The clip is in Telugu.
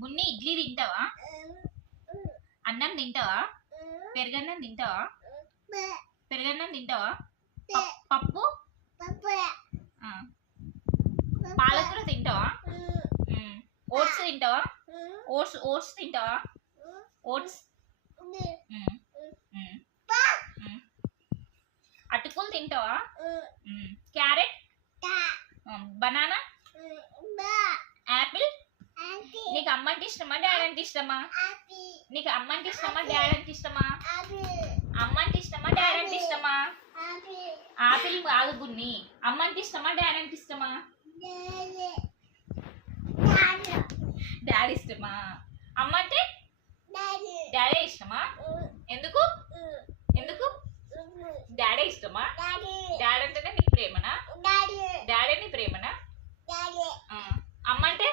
బున్ని ఇడ్లీ తింటావా? అన్నం తింటావా? పెరుగన్నం తింటావా? పెరుగన్నం తింటావా? పప్పు పాలకూర తింటావా? ఓట్స్ తింటావా? ఓట్స్ తింటావా? ఓట్స్ అటుకులు తింటావా? Carrot, banana, Apple. నీకు అమ్మ అంటే ఇష్టమా డాడీ అంటే ఇష్టమా? నీకు అమ్మ అంటే ఇష్టమా డాడీ అంటే ఇష్టమా? అమ్మ అంటే ఇష్టమా డాడీ అంటే ఇష్టమా? ఆపిల్ కాదు బున్ని, అమ్మ అంటే ఇష్టమా డాడీ అంటే ఇష్టమా? డాడీ ఇష్టమా? అమ్మ అంటే డాడీ ఇష్టమా? ఎందుకు ఎందుకు డాడీ ఇష్టమా? డాడీ అంటేనే నీకు ప్రేమనా? డాడీ నీ ప్రేమనా? అమ్మ అంటే